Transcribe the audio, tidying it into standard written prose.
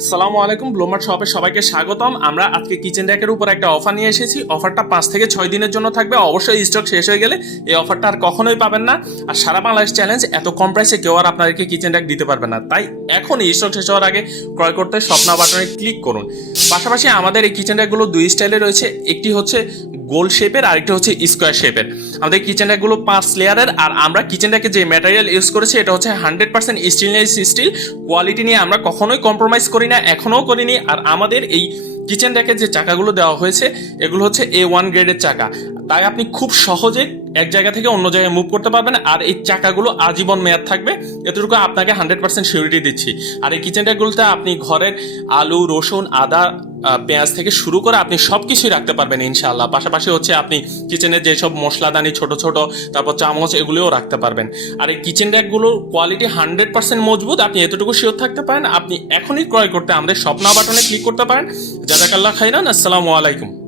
আসসালামু আলাইকুম, ব্লুমার্ট শপে সবাইকে স্বাগতম। আমরা আজকে কিচেন র্যাকের উপর একটা অফার নিয়ে এসেছি। অফারটা 5 থেকে 6 দিনের জন্য থাকবে। অবশ্যই স্টক শেষ হয়ে গেলে এই অফারটা আর কখনোই পাবেন না। আর সারা বাংলাদেশ চ্যালেঞ্জ, এত কম প্রাইসে কেউ আর আপনাদেরকে কিচেন র্যাক দিতে পারবে না। তাই এখনই স্টক শেষ হওয়ার আগে ক্রয় করতে স্বপ্না বাটনে ক্লিক করুন। পাশাপাশি আমাদের এই কিচেন র্যাকগুলো দুই স্টাইলে রয়েছে, একটি হচ্ছে গোল শেপের, আরেকটি হচ্ছে স্কোয়ার শেপের। আমাদের কিচেন র্যাকগুলো 5 লেয়ারের। আর আমরা কিচেন র্যাকে যে ম্যাটেরিয়াল ইউজ করেছি এটা হচ্ছে 100% স্টেনলেস স্টিল। কোয়ালিটি নিয়ে আমরা কখনোই কম্প্রোমাইজ করি না, এখনও করিনি। আর আমাদের এই কিচেন র্যাকের যে চাকাগুলো দেওয়া হয়েছে এগুলো হচ্ছে A1 গ্রেডের চাকা। তাই আপনি খুব সহজে এক জায়গা থেকে অন্য জায়গায় মুভ করতে পারবেন। আর এই চাকাগুলো আজীবন মেয়াদ থাকবে, এতটুকু আপনাকে 100% সিউরিটি দিচ্ছি। আর এই কিচেন র্যাকগুলোতে আপনি ঘরের আলু, রসুন, আদা, পেঁয়াজ থেকে শুরু করে আপনি সব কিছুই রাখতে পারবেন ইনশাআল্লাহ। পাশাপাশি হচ্ছে আপনি কিচেনের যেসব মশলাদানি ছোট ছোট, তারপর চামচ, এগুলোও রাখতে পারবেন। আর এই কিচেন র্যাকগুলোর কোয়ালিটি 100% মজবুত, আপনি এতটুকু শিওর থাকতে পারেন। আপনি এখনই ক্রয় করতে আমাদের স্বপ্না বাটনে ক্লিক করতে পারেন। জাযাকাল্লাহ খাইরান। আসসালামু আলাইকুম।